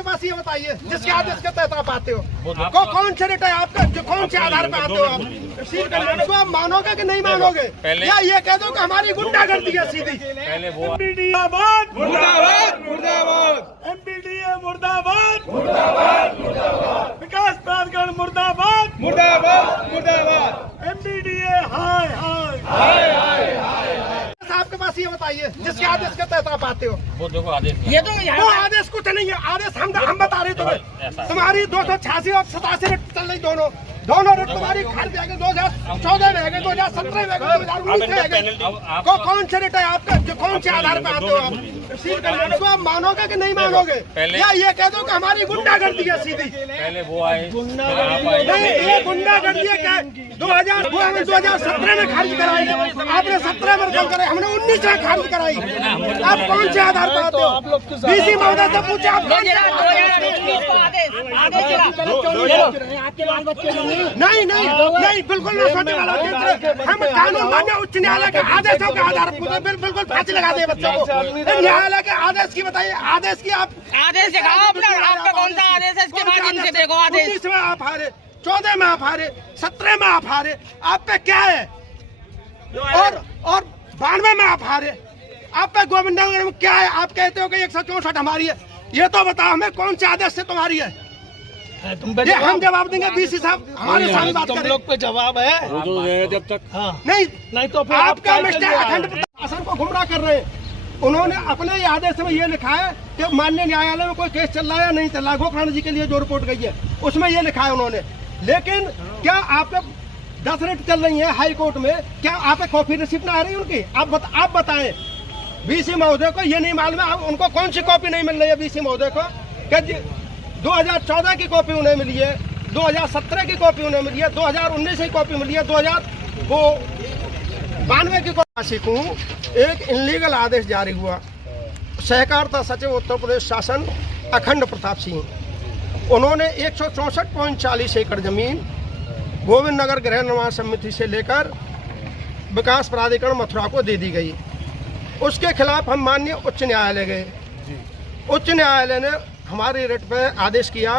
आपके पास ये बताइए जिसके आदेश के तहत आप आते हो, कौन से रेट है आपका, जो कौन से आधार पे आते हो आप? सील करने को आप मानोगे कि नहीं मानोगे, या ये कह दो कि हमारी गुंडागर्दी है सीधी? मुर्दाबाद मुर्दाबाद मुर्दाबाद, एमपीडीए मुर्दाबाद मुर्दाबाद मुर्दाबाद, विकास प्राधिकरण मुर्दाबाद मुर्दाबाद मुर्दाबाद, एमपीडीए हाय हाय हाय हाय हाय। आपके पास ये बताइए जिसके आदेश के तहत आप आते हो, वो देखो आदेश ये तो वो आदेश कुछ नहीं है। आदेश हम बता रहे तुम्हें, तुम्हारी 286 और 87 रेट चल रही, दोनों रेट तुम्हारी खाली जाएंगे। 2014 में है, 2017 में है, 2019 में है। कौन से रेट है आपका, जो कौन से आधार पे आते हो आप? सील करने को आप मानोगे कि नहीं मानोगे, या ये कह दो कि हमारी गुंडागर्दी है सीधी? पहले वो आए, नहीं, ये गुंडागर्दी है क्या? 2017 में खारिज कराई, आपने 17 में रकम कराई, हमने 19 में खारिज कराई। आप कौन से आधार पर आते हो? डीसी महोदय से पूछे आप कौन से नहीं नहीं नहीं, बिल्कुल नहीं सोचने वाला। हम कानून मान्य उच्च न्यायालय के आदेशों के आधार पर बिल्कुल फांसी लगा दे बच्चों को। न्यायालय के आदेश की बताइए, आदेश की आप आदेश दिखाओ अपना, आपका कौन सा आदेश है, इसके माध्यम से देखो आदेश। 19 में आप हारे, 14 में आप हारे, 17 में आप हारे, आप पे क्या है? और 92 में आप हारे, आप पे गोविंदनगर में क्या है? आप कहते हो कि 164 हमारी है। ये तो बताओ हमें कौन से आदेश से तुम्हारी है? ये हम जवाब देंगे। बीसी साहब हमारे सामने बात करें। लोग पे जवाब है जब तक नहीं तो फिर आपका मिस्टर अखंड प्रशासन को गुमराह कर रहे हैं। उन्होंने अपने ही आदेश में ये लिखा है कि माननीय न्यायालय में कोई केस चल रहा है या नहीं चल रहा है। गोकर्ण जी के लिए जो रिपोर्ट गई है उसमें ये लिखा है उन्होंने। लेकिन क्या आप 10 रेट चल रही है हाई कोर्ट में, क्या आप कॉपी रिसिप्ट ना आ रही उनकी? आप बताएं। बीसी महोदय को ये नहीं मालूम है उनको कौन सी कॉपी नहीं मिल रही है बीसी महोदय को? 2014 की कॉपी उन्हें मिली है, 2017 की कॉपी उन्हें मिली है, 2019 की कॉपी मिली है, 2092 की कॉपी को एक इनलीगल आदेश जारी हुआ। सहकारिता सचिव उत्तर प्रदेश शासन अखंड प्रताप सिंह, उन्होंने 164.40 एकड़ जमीन गोविंद नगर गृह निर्माण समिति से लेकर विकास प्राधिकरण मथुरा को दे दी गई। उसके खिलाफ हम माननीय उच्च न्यायालय गए। उच्च न्यायालय ने हमारे रेट पर आदेश किया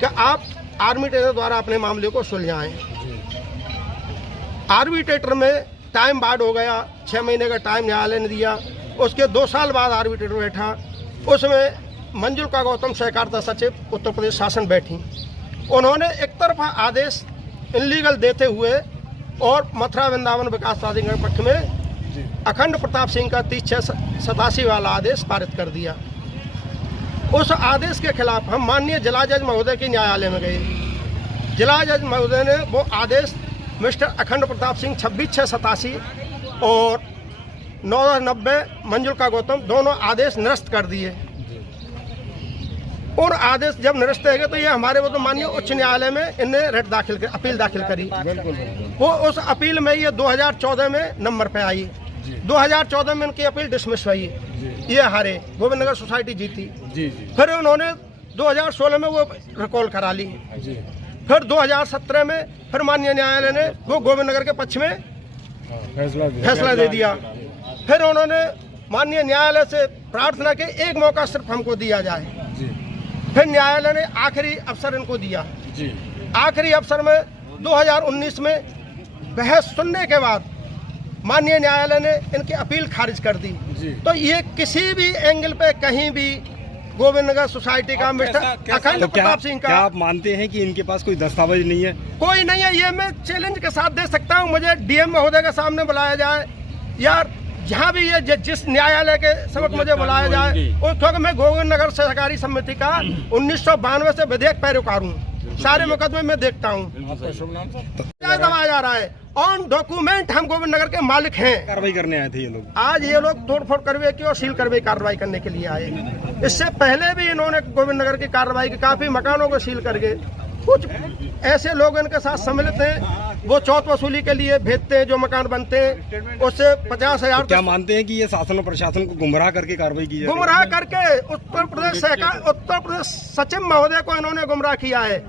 कि आप आर्बिट्रेटर द्वारा अपने मामले को सुलझाएं। आर्बिट्रेटर में टाइम बाद हो गया, 6 महीने का टाइम न्यायालय ने दिया। उसके 2 साल बाद आर्बिट्रेटर बैठा, उसमें मंजुला गौतम सहकारिता सचिव उत्तर प्रदेश शासन बैठी। उन्होंने एक तरफा आदेश इनलीगल देते हुए और मथुरा वृंदावन विकास प्राधिकरण पक्ष में अखंड प्रताप सिंह का 3687 वाला आदेश पारित कर दिया। उस आदेश के खिलाफ हम माननीय जिला जज महोदय के न्यायालय में गए। जिला जज महोदय ने वो आदेश मिस्टर अखंड प्रताप सिंह 2687 और 990 मंजुला गौतम दोनों आदेश निरस्त कर दिए। और आदेश जब निरस्त है तो ये हमारे वो तो माननीय उच्च न्यायालय में इन्हें रेट दाखिल कर अपील दाखिल करी। वो उस अपील में ये 2014 में नंबर पे आई। 2014 में इनकी अपील डिसमिस हुई, ये हारे, गोविंद नगर सोसाइटी जीती। फिर उन्होंने 2016 में वो रिकॉल करा ली। फिर 2017 में फिर माननीय न्यायालय ने वो गोविंद नगर के पक्ष में फैसला दे दिया। फिर उन्होंने माननीय न्यायालय से प्रार्थना की एक मौका सिर्फ हमको दिया जाए। फिर न्यायालय ने आखिरी अवसर इनको दिया। आखिरी अवसर में 2019 में बहस सुनने के बाद माननीय न्यायालय ने इनकी अपील खारिज कर दी। तो ये किसी भी एंगल पे कहीं भी गोविंद नगर सोसाइटी का मिस्टर अखंड प्रताप सिंह का, क्या आप मानते हैं कि इनके पास कोई दस्तावेज नहीं है? कोई नहीं है। ये मैं चैलेंज के साथ दे सकता हूँ, मुझे डीएम महोदय के सामने बुलाया जाए या जहाँ भी ये जिस न्यायालय के समक्ष मुझे बुलाया जाए, क्योंकि मैं गोविंद नगर सहकारी समिति का 1992 से विधेयक पैरोकार हूँ। सारे मुकदमे में देखता हूँ। दबाया जा रहा है ऑन डॉक्यूमेंट, हम गोविंद नगर के मालिक हैं। कार्रवाई करने आए थे ये लोग। आज ये लोग तोड़फोड़ करवे की और सील करवे कार्रवाई करने के लिए आए। इससे पहले भी इन्होंने गोविंद नगर की कार्रवाई की, काफी मकानों को सील कर गए। कुछ ऐसे लोग इनके साथ सम्मिलित हैं, वो चौथ वसूली के लिए भेजते हैं, जो मकान बनते हैं उससे 50,000। क्या मानते हैं कि ये शासन और प्रशासन को गुमराह करके कार्रवाई की जाए? गुमराह करके उत्तर प्रदेश सचिव महोदय को इन्होंने गुमराह किया है।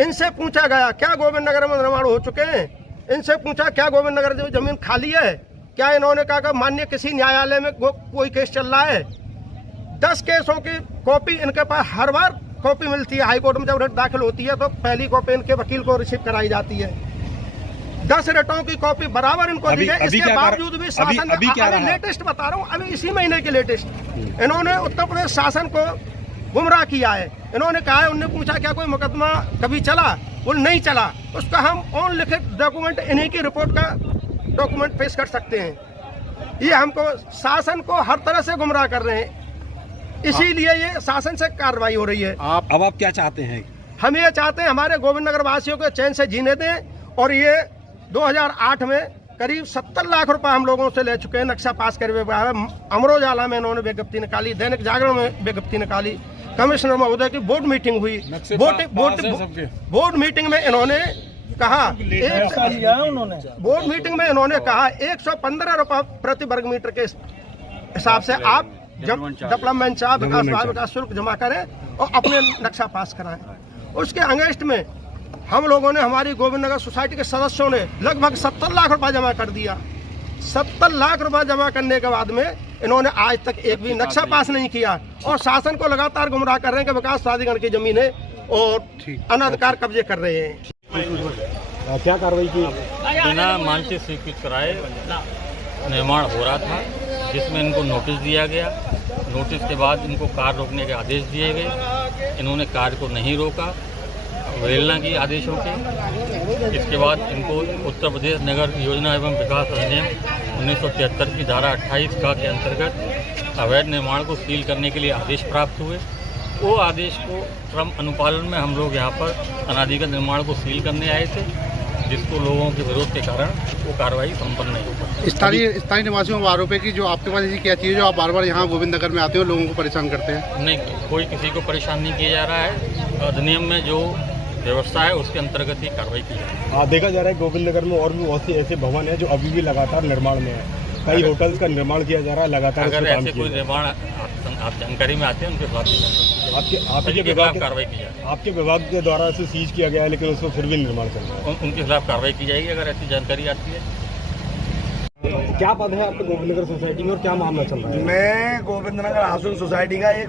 इनसे पूछा गया क्या गोविंद नगर में निर्माण हो चुके हैं, इनसे पूछा क्या गोविंद नगर जमीन खाली है, क्या इन्होंने कहा कि मान्य किसी न्यायालय में कोई केस चल रहा है। 10 केसों की कॉपी इनके पास हर बार कॉपी मिलती है, हाई कोर्ट में जब रिट दाखिल होती है तो पहली कॉपी इनके वकील को रिसीव कराई जाती है। 10 रिटों की कॉपी बराबर इनको दी गई। इसके बावजूद भी शासन अभी लेटेस्ट बता रहा हूँ, अभी इसी महीने के लेटेस्ट इन्होंने उत्तर प्रदेश शासन को गुमराह किया है। इन्होंने कहा है, उनने पूछा क्या कोई मुकदमा कभी चला, वो नहीं चला। उसका हम ऑन लिखित डॉक्यूमेंट इन्हीं की रिपोर्ट का डॉक्यूमेंट पेश कर सकते हैं। ये हमको शासन को हर तरह से गुमराह कर रहे हैं, इसीलिए ये शासन से कार्रवाई हो रही है। अब आप क्या चाहते हैं? हम ये चाहते हैं हमारे गोविंद नगर वासियों को चैन से जीने दें। और ये 2008 में करीब 70 लाख रुपए हम लोगों से ले चुके हैं, नक्शा पास करे हुए है। अमर उजाला में इन्होंने विज्ञप्ति निकाली, दैनिक जागरण में विज्ञप्ति निकाली, कमिश्नर महोदय की बोर्ड मीटिंग हुई। बोर्ड मीटिंग में इन्होंने कहा, बोर्ड मीटिंग में इन्होंने कहा 115 रुपए प्रति वर्ग मीटर के हिसाब से आप जब डेवलपमेंट चार्ज विकास शुल्क जमा करें और अपने नक्शा पास कराएं। उसके अगेंस्ट में हम लोगों ने, हमारी गोविंद नगर सोसाइटी के सदस्यों ने लगभग 70 लाख रुपए जमा कर दिया। 70 लाख रुपए जमा करने के बाद में इन्होंने आज तक एक भी नक्शा पास नहीं किया और शासन को लगातार गुमराह कर रहे हैं कि विकास प्राधिकरण की जमीनें और अनधिकार कब्जे कर रहे हैं। क्या कार्रवाई की? बिना मानचित्र स्वीकृत कराए निर्माण हो रहा था, जिसमें इनको नोटिस दिया गया। नोटिस के बाद इनको कार्य रोकने के आदेश दिए गए। इन्होंने कार्य को नहीं रोका, अवहेलना की आदेशों की। इसके बाद इनको उत्तर प्रदेश नगर योजना एवं विकास अधिनियम 1973 की धारा 28 का के अंतर्गत अवैध निर्माण को सील करने के लिए आदेश प्राप्त हुए। वो आदेश को क्रम अनुपालन में हम लोग यहाँ पर अनाधिकृत निर्माण को सील करने आए थे, जिसको लोगों के विरोध के कारण वो कार्रवाई संपन्न नहीं हो पाई। स्थानीय निवासियों को आरोप है कि जो आपके पास ऐसी क्या चीज़ जो आप बार बार यहाँ गोविंद नगर में आते हो, लोगों को परेशान करते हैं? नहीं, कोई किसी को परेशान नहीं किया जा रहा है। अधिनियम में जो व्यवस्था है उसके अंतर्गत ही कार्रवाई की जाए। देखा जा रहा है गोविंद नगर में और भी बहुत से ऐसे भवन है जो अभी भी लगातार निर्माण में है। कई होटल्स का निर्माण किया जा रहा है लगातार। अगर ऐसे कोई निर्माण आप जानकारी में आते हैं, उनके खिलाफ आपके विभाग कार्रवाई की जाए। आपके विभाग के द्वारा इसे सीज किया गया है, लेकिन उसको फिर भी निर्माण चल रहा है। उनके खिलाफ कार्रवाई की जाएगी अगर ऐसी जानकारी आती है। क्या पद है आपके गोविंद नगर सोसाइटी में और क्या मामला चल रहा है? मैं गोविंद नगर आसन सोसाइटी का एक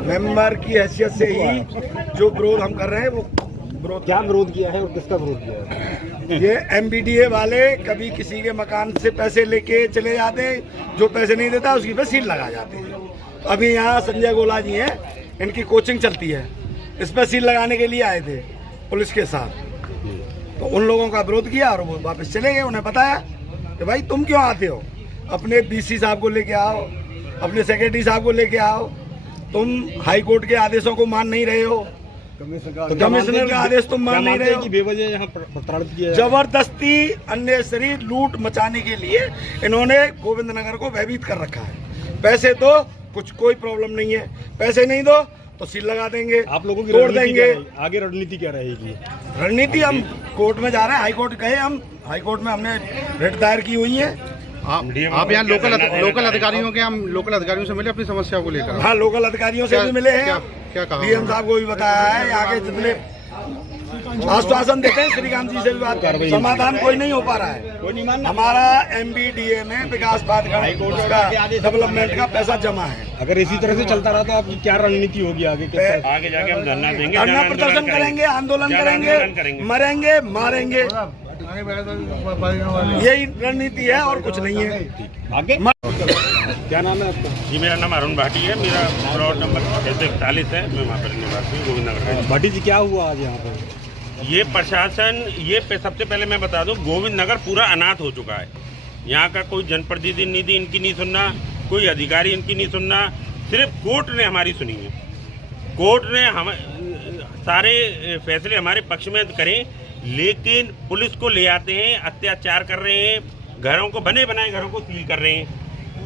मेंबर की हैसियत से ही जो विरोध हम कर रहे हैं, वो विरोध क्या विरोध किया है और किसका विरोध किया है? ये MBDA वाले कभी किसी के मकान से पैसे लेके चले जाते हैं, जो पैसे नहीं देता उसकी पे सील लगा जाते हैं। अभी यहाँ संजय गोला जी हैं, इनकी कोचिंग चलती है, इस पर सील लगाने के लिए आए थे पुलिस के साथ। तो उन लोगों का विरोध किया और वो वापस चले गए। उन्हें बताया कि भाई तुम क्यों आते हो, अपने BC साहब को लेके आओ, अपने सेक्रेटरी साहब को लेके आओ, तुम हाई कोर्ट के आदेशों को मान नहीं रहे हो, कमिश्नर का आदेश तुम मान नहीं रहे हो। बेवजह यहाँ प्रताड़ित किया, जबरदस्ती अन्य शरीर लूट मचाने के लिए इन्होंने गोविंद नगर को भयभीत कर रखा है। पैसे दो, कुछ कोई प्रॉब्लम नहीं है, पैसे नहीं दो तो सील लगा देंगे, आप लोगों की तोड़ देंगे। आगे रणनीति क्या रहेगी? रणनीति हम कोर्ट में जा रहे हैं, हाई कोर्ट गए हम, हाई कोर्ट में हमने रिट दायर की हुई है। आप यहाँ लोकल अधिकारियों के, हम लोकल अधिकारियों से मिले अपनी समस्या को लेकर? हाँ, लोकल अधिकारियों से भी मिले हैं। क्या कहा? DM साहब को भी बताया है, यहाँ के जितने आश्वासन देते हैं, श्रीकांत जी से भी बात कर, समाधान कोई नहीं हो पा रहा है। हमारा MBDA में विकास प्राधिकरण का डेवलपमेंट का पैसा जमा है। अगर इसी तरह से चलता रहा तो आपकी क्या रणनीति होगी आगे? आगे जाके हम धरना देंगे, धरना प्रदर्शन करेंगे, आंदोलन करेंगे, मरेंगे मारेंगे, यही रणनीति है और कुछ नहीं है। आगे क्या नाम है आपका? जी, मेरा नाम अरुण भाटी है। मेरा प्लॉट नंबर 641 है। मैं वहाँ पर निवासी हूँ, गोविंद नगर का। भाटी जी, क्या हुआ आज यहाँ पर? ये प्रशासन, सबसे पहले मैं बता दूं, गोविंद नगर पूरा अनाथ हो चुका है। यहाँ का कोई जनप्रतिनिधि इनकी नहीं सुनना, कोई अधिकारी इनकी नहीं सुनना, सिर्फ कोर्ट ने हमारी सुनी है। कोर्ट ने हम सारे फैसले हमारे पक्ष में करें, लेकिन पुलिस को ले आते हैं, अत्याचार कर रहे हैं, घरों को बने बनाए घरों को सील कर रहे हैं,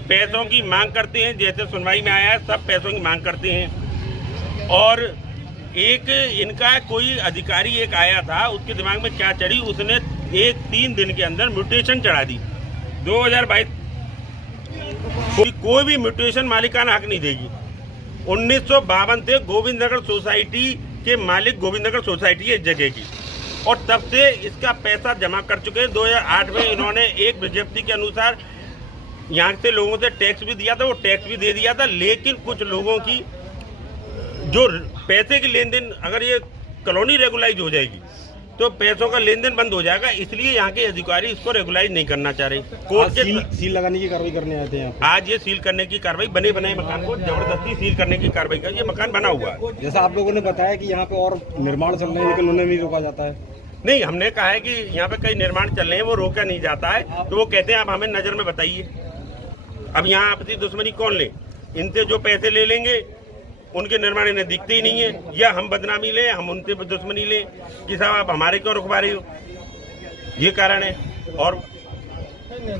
पैसों की मांग करते हैं। जैसे सुनवाई में आया है, सब पैसों की मांग करते हैं। और एक इनका कोई अधिकारी एक आया था, उसके दिमाग में क्या चढ़ी, उसने 3 दिन के अंदर म्यूटेशन चढ़ा दी। 2022 कोई भी म्यूटेशन मालिकाना हक नहीं देगी। 1952 से गोविंद नगर सोसाइटी के मालिक गोविंद नगर सोसाइटी है इस जगह की, और तब से इसका पैसा जमा कर चुके हैं। 2008 में इन्होंने एक विज्ञप्ति के अनुसार यहाँ से लोगों से टैक्स भी दिया था, वो टैक्स भी दे दिया था, लेकिन कुछ लोगों की जो पैसे की लेन देन, अगर ये कॉलोनी रेगुलाइज हो जाएगी तो पैसों का लेन देन बंद हो जाएगा, इसलिए यहाँ के अधिकारी इसको रेगुलाइज नहीं करना चाह रहे। कोर्ट के सील लगाने की कार्रवाई करने आए थे यहाँ पे। आज ये सील करने की कार्रवाई, बने बनाए मकान को जबरदस्ती सील करने की कार्रवाई कर, ये मकान बना हुआ है। जैसा आप लोगों ने बताया कि यहाँ पे और निर्माण चल रहे हैं लेकिन उन्हें नहीं रोका जाता है। नहीं, हमने कहा है कि यहाँ पे कई निर्माण चल रहे हैं, वो रोका नहीं जाता है, तो वो कहते हैं आप हमें नजर में बताइए। अब यहाँ आपसी दुश्मनी कौन ले? इनसे जो पैसे ले लेंगे उनके निर्माण इन्हें दिखते ही नहीं है, या हम बदनामी लें, हम उनसे दुश्मनी लें कि साहब आप हमारे क्यों रुकवा रहे हो, ये कारण है। और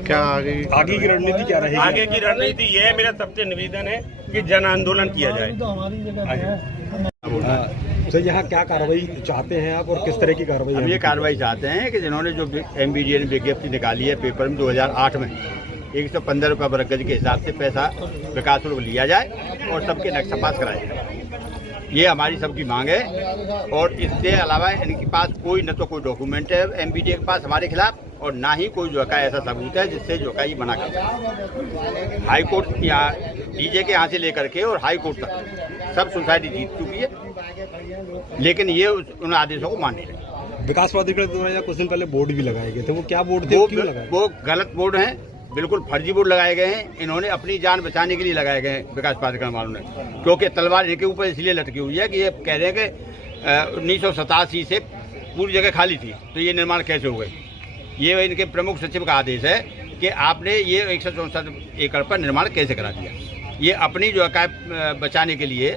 क्या आगे की रणनीति क्या रहेगी? आगे की रणनीति ये है, मेरा सबसे निवेदन है कि जन आंदोलन किया जाए। तो यहाँ क्या कार्रवाई चाहते हैं आप और किस तरह की कार्रवाई? हम ये कार्रवाई चाहते हैं कि जिन्होंने जो MBDA ने विज्ञप्ति निकाली है पेपर में 2008 में 115 रुपये वर्ग गज के हिसाब से पैसा विकास को लिया जाए और सबके नक्शा पास कराया जाए, ये हमारी सबकी मांग है। और इसके अलावा इनके पास कोई न तो कोई डॉक्यूमेंट है MBDA के पास हमारे खिलाफ, और ना ही कोई जो है ऐसा सबूत है जिससे जो है ये मना कर। हाई कोर्ट यहाँ DJ के यहाँ से लेकर के और हाई कोर्ट तक सब सोसाइटी जीत चुकी है, लेकिन ये उन आदेशों को मान नहीं रहे। विकास प्राधिकरण द्वारा कुछ दिन पहले बोर्ड भी लगाए गए थे, वो क्या बोर्ड थे, क्यों लगाए? वो गलत बोर्ड हैं, बिल्कुल फर्जी बोर्ड लगाए गए हैं। इन्होंने अपनी जान बचाने के लिए लगाए गए हैं विकास प्राधिकरण वालों ने, क्योंकि तलवार इनके ऊपर इसलिए लटकी हुई है कि ये कह रहे हैं कि 1987 से पूरी जगह खाली थी, तो ये निर्माण कैसे हो गए। ये इनके प्रमुख सचिव का आदेश है कि आपने ये 164 एकड़ पर निर्माण कैसे करा दिया। ये अपनी जो है बचाने के लिए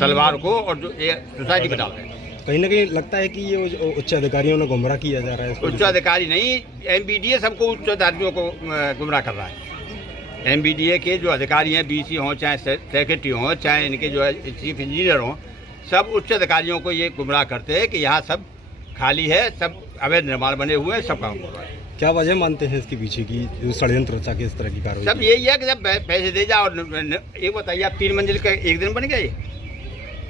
तलवार को और जो सोसाइटी में डाल रहे हैं। कहीं ना कहीं लगता है कि ये उच्च अधिकारियों ने गुमराह किया जा रहा है। उच्च अधिकारी नहीं, MBDA सबको उच्च अधिकारियों को गुमराह कर रहा है। MBDA के जो अधिकारी हैं, BC हों चाहे सेक्रेटरी हों चाहे इनके जो है चीफ इंजीनियर हों, सब उच्च अधिकारियों को ये गुमराह करते हैं कि यहाँ सब खाली है, सब अवैध निर्माण बने हुए हैं, सब काम हो रहा है। क्या वजह मानते हैं इसके पीछे की षड्यंत्र रचा के इस तरह की कार्रवाई? सब यही है कि जब पैसे दे जाओ। ये बताइए आप, 3 मंजिल का एक दिन बन गया ये?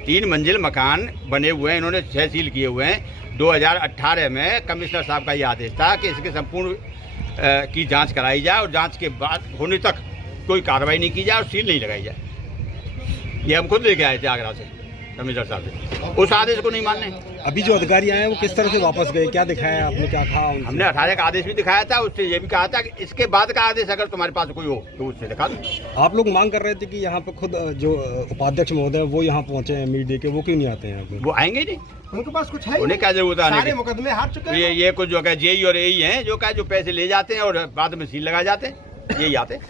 3 मंजिल मकान बने हुए हैं, इन्होंने 6 सील किए हुए हैं। 2018 में कमिश्नर साहब का ये आदेश था कि इसके संपूर्ण की जांच कराई जाए और जांच के बाद होने तक कोई कार्रवाई नहीं की जाए और सील नहीं लगाई जाए। ये हम खुद लेके आए थे आगरा से कमिश्नर साहब से, उस आदेश को नहीं मानने। अभी जो अधिकारी आए हैं वो किस तरह से वापस गए, क्या दिखाया आपने, क्या कहा उनसे? हमने 18 का आदेश भी दिखाया था, उससे ये भी कहा था कि इसके बाद का आदेश अगर तुम्हारे पास कोई हो तो उससे दिखा दो। आप लोग मांग कर रहे थे कि यहाँ पे खुद जो उपाध्यक्ष महोदय वो यहाँ पहुँचे हैं MBDA के, वो क्यों नहीं आते हैं? वो आएंगे नहीं, उनके पास कुछ है, उन्हें क्या जरूरत है आने सारे की? मुकदमे हार चुके हैं। ये कुछ जो है JE और AE हैं जो पैसे ले जाते हैं और बाद में सील लगा जाते हैं, यही आते हैं।